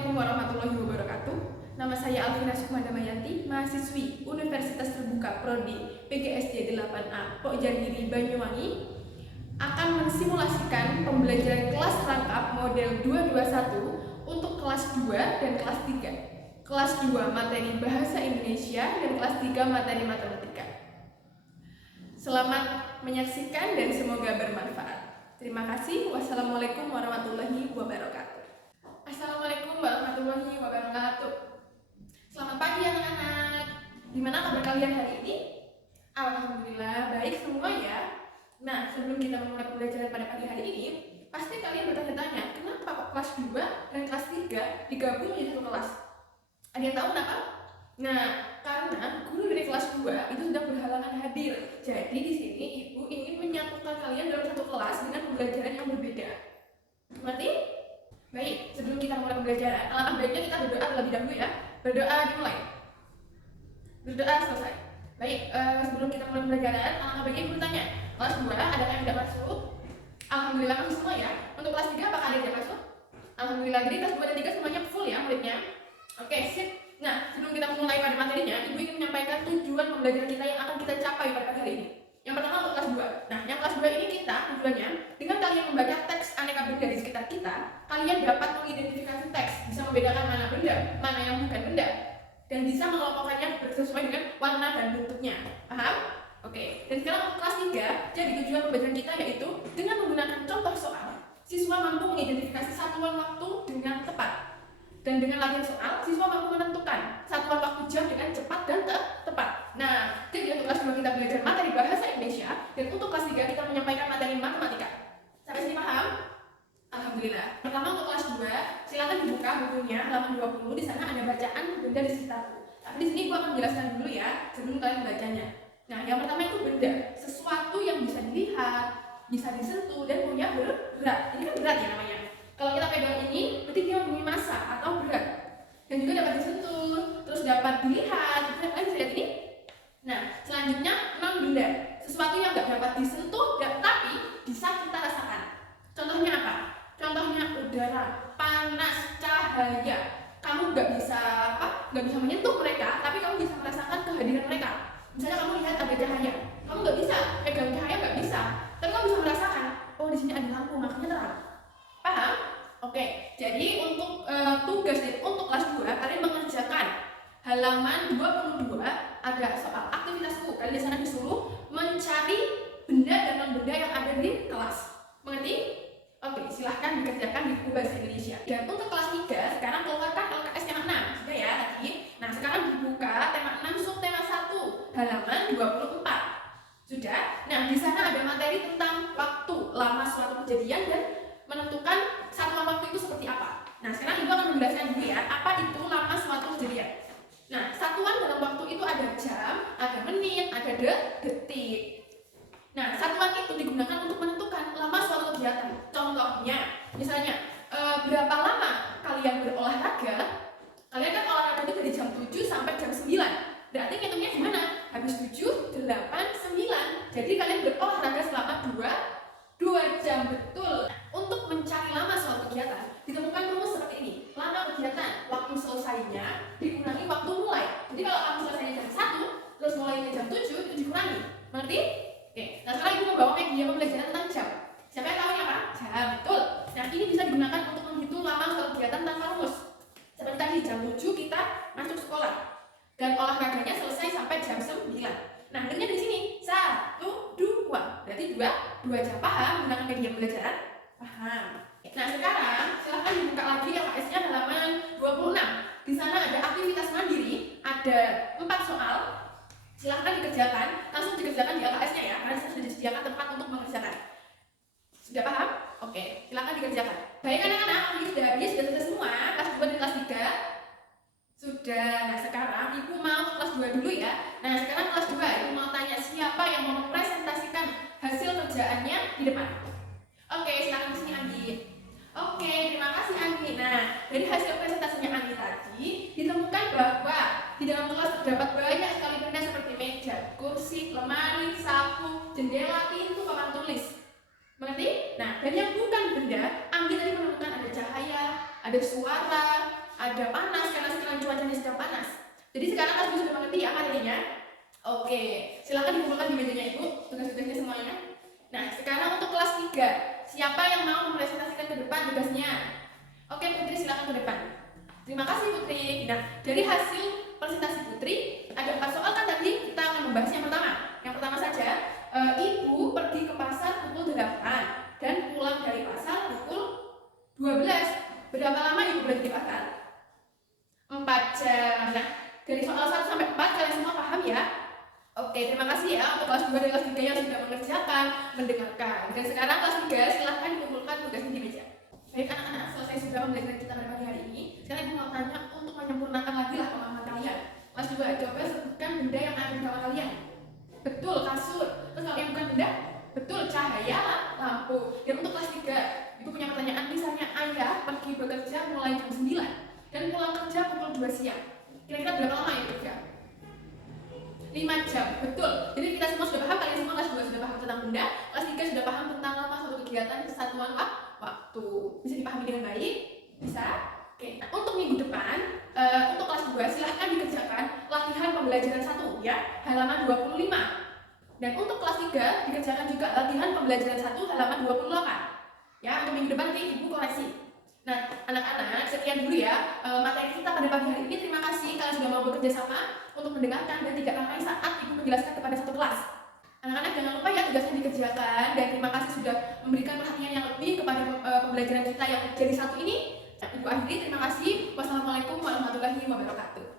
Assalamualaikum warahmatullahi wabarakatuh. Nama saya Alvina Sukmadamayanti, mahasiswi Universitas Terbuka Prodi PGSD 8A Pokjargiri Banyuwangi, akan mensimulasikan pembelajaran kelas rangkap model 221 untuk kelas 2 dan kelas 3. Kelas 2 materi Bahasa Indonesia dan kelas 3 materi Matematika. Selamat menyaksikan dan semoga bermanfaat. Terima kasih. Wassalamualaikum warahmatullahi wabarakatuh. Assalamualaikum warahmatullahi wabarakatuh. Selamat pagi anak-anak. Gimana kabar kalian hari ini? Alhamdulillah baik semua ya. Nah, sebelum kita memulai pembelajaran pada pagi hari ini, pasti kalian bertanya-tanya, kenapa kok kelas 2 dan kelas 3 digabung menjadi satu kelas? Ada yang tahu kenapa? Nah, karena guru dari kelas 2 itu sedang berhalangan hadir. Jadi di sini Ibu ingin menyatukan kalian dalam satu kelas dengan pembelajaran yang berbeda. Berarti? Baik, sebelum kita mulai pembelajaran, alangkah baiknya kita berdoa terlebih dahulu ya. Berdoa dimulai. Berdoa selesai. Baik, sebelum kita mulai pembelajaran, alangkah baiknya Ibu bertanya, kelas 2 ada yang tidak masuk? Alhamdulillah masuk semua ya. Untuk kelas 3 apakah ada yang tidak masuk? Alhamdulillah, jadi kelas 2 dan 3 semuanya full ya muridnya. Oke, sip. Nah, sebelum kita mulai pada materinya, Ibu ingin menyampaikan tujuan pembelajaran kita yang akan kita capai pada pagi hari ini. Yang pertama untuk kelas 2. Nah, yang kelas 2 ini kita tujuannya dengan kalian membaca teks aneka benda di sekitar kita, kalian dapat mengidentifikasi teks, bisa membedakan mana benda, mana yang bukan benda, dan bisa mengelompokkannya sesuai dengan warna dan bentuknya. Paham? Oke. Dan sekarang untuk kelas 3, jadi tujuan pembelajaran kita yaitu dengan menggunakan contoh soal, siswa mampu mengidentifikasi satuan waktu dengan tepat. Dan dengan latihan soal, siswa mampu menentukan satuan waktu jam dengan cepat dan tepat. Nah, jadi untuk kelas 2 kita belajar materi Bahasa Indonesia, dan untuk kelas 3 kita menyampaikan materi Matematika. Sampai sini paham? Alhamdulillah. Pertama untuk kelas 2, silakan dibuka bukunya halaman 20. Di sana ada bacaan benda di sekitarku. Tapi di sini gua akan menjelaskan dulu ya sebelum kalian membacanya. Nah, yang pertama itu benda, sesuatu yang bisa dilihat, bisa disentuh dan punya berat. Ini kan berat ya namanya. Kalau kita pegang ini, berarti dia mempunyai massa atau berat, dan juga dapat disentuh, terus dapat dilihat. Kalian bisa lihat ini. Nah, selanjutnya 6 benda, sesuatu yang nggak dapat disentuh, tapi bisa kita rasakan. Contohnya apa? Contohnya udara, panas, cahaya. Kamu nggak bisa menyentuh mereka, tapi kamu bisa merasakan kehadiran mereka. Misalnya kamu lihat ada cahaya, kamu nggak bisa pegang cahaya, nggak bisa, tapi kamu bisa merasakan. Oh, di sini ada lampu, makanya terang. Paham? Oke, jadi untuk tugas untuk kelas 2 kalian mengerjakan halaman 22, ada soal aktivitasku. Kalian di sana disuruh mencari benda dan non-benda yang ada di kelas. Mengerti? Oke, silahkan dikerjakan di buku Bahasa Indonesia. Dan untuk kelas 3, sekarang keluarkan LKS tema 6. Sudah ya tadi? Nah, sekarang dibuka tema 6 subtema 1, halaman 24. Sudah? Nah, di sana ada materi tentang waktu, lama suatu kejadian dan menentukan satuan waktu itu seperti apa. Nah, sekarang Ibu akan menjelaskan dulu ya, apa itu lama suatu kejadian. Nah, satuan dalam waktu itu ada jam, ada menit, ada detik. Nah, satuan itu digunakan untuk menentukan lama suatu kegiatan. Contohnya, misalnya, berapa lama kalian berolahraga? Kalian kan olahraga itu dari jam 7 sampai jam 9. Berarti ngitungnya gimana? Habis 7, 8, 9. Jadi kalian berolahraga selama 2 jam betul. Untuk mencari lama suatu kegiatan, ditemukan rumus seperti ini. Lama kegiatan, waktu selesainya dikurangi waktu mulai. Jadi kalau kamu selesainya jam 1, terus mulainya jam 7, itu dikurangi. Mengerti? Oke. Nah, sekarang Ibu membawa media pembelajaran tentang jam. Siapa yang tahu ini apa? Jam. Betul. Nah, ini bisa digunakan untuk menghitung lama suatu kegiatan tanpa rumus. Seperti tadi, jam 7 kita masuk sekolah. Dan olahraganya selesai sampai jam 9. Nah, akhirnya di sini 1, 2. Berarti 2 jam. Paham menggunakan media pembelajaran? Paham. Nah, sekarang silahkan dibuka lagi LKS-nya halaman 26. Di sana ada aktivitas mandiri, ada 4 soal. Silahkan dikerjakan, langsung dikerjakan di LKS-nya ya, karena sudah disediakan tempat untuk mengerjakan. Sudah paham? Oke, silahkan dikerjakan. Baik anak-anak, ini sudah habis, sudah selesai semua, kelas 2 dan kelas 3. Sudah. Nah, sekarang Ibu mau kelas 2 dulu ya. Nah, sekarang kelas 2, Ibu mau tanya siapa yang mau mempresentasikan hasil kerjaannya di depan. Oke, silakan kesini Anggi. Oke, terima kasih Anggi. Nah, dari hasil presentasinya Anggi tadi ditemukan bahwa di dalam kelas terdapat banyak sekali benda seperti meja, kursi, lemari, sapu, jendela, pintu, papan tulis. Mengerti? Nah, dan yang bukan benda, Anggi tadi menemukan ada cahaya, ada suara, ada panas karena sekarang cuacanya sedang panas. Jadi sekarang kelas 2 sudah mengerti ya materinya? Oke, silakan dikumpulkan di mejanya Ibu tugas-tugasnya semuanya. Nah, sekarang untuk kelas 3, siapa yang mau mempresentasikan ke depan tugasnya? Oke, Putri silakan ke depan. Terima kasih Putri. Nah, dari hasil presentasi Putri, ada 4 soal kan tadi kita akan membahas yang pertama. Yang pertama saja, Ibu pergi ke pasar pukul 8 dan pulang dari pasar pukul 12. Berapa lama Ibu berada di pasar? 4 jam. Nah, dari soal 1 sampai 4 kalian semua paham ya? Oke, terima kasih ya untuk kelas 2 dan kelas 3 yang sudah mengerjakan, mendengarkan. Dan sekarang kelas 3 silahkan dikumpulkan tugasnya di meja. Baik anak-anak, selesai sudah pembelajaran kita pada pagi hari ini. Sekarang Ibu mau tanya untuk menyempurnakan lagi lah pemahaman kalian. Kelas 2, coba sebutkan benda yang ada di kamar kalian. Betul, kasur. Terus kalau yang bukan benda? Betul, cahaya, lampu. Dan untuk kelas 3, Ibu punya pertanyaan, misalnya ayah pergi bekerja mulai jam 9 dan pulang kerja pukul 2 siang. Kira-kira berapa lama ya kerja? 5 jam, betul. Jadi kita semua sudah paham, kalian semua kelas 2 sudah paham tentang benda, kelas 3 sudah paham tentang lama suatu kegiatan kesatuan waktu. Bisa dipahami dengan baik? Bisa? Oke, nah, untuk minggu depan, untuk kelas 2 silahkan dikerjakan latihan pembelajaran 1 ya, halaman 25. Dan untuk kelas 3 dikerjakan juga latihan pembelajaran 1 halaman 28. Ya, untuk minggu depan nanti Ibu koreksi. Nah, anak-anak, sekian dulu ya materi kita pada pagi hari ini. Terima kasih kalian sudah mau bekerja sama untuk mendengarkan dan tidak ramai saat Ibu menjelaskan kepada satu kelas. Anak-anak jangan lupa ya tugasnya dikerjakan, dan terima kasih sudah memberikan perhatian yang lebih kepada pembelajaran kita yang jadi satu ini. Ibu akhiri, terima kasih. Wassalamualaikum warahmatullahi wabarakatuh.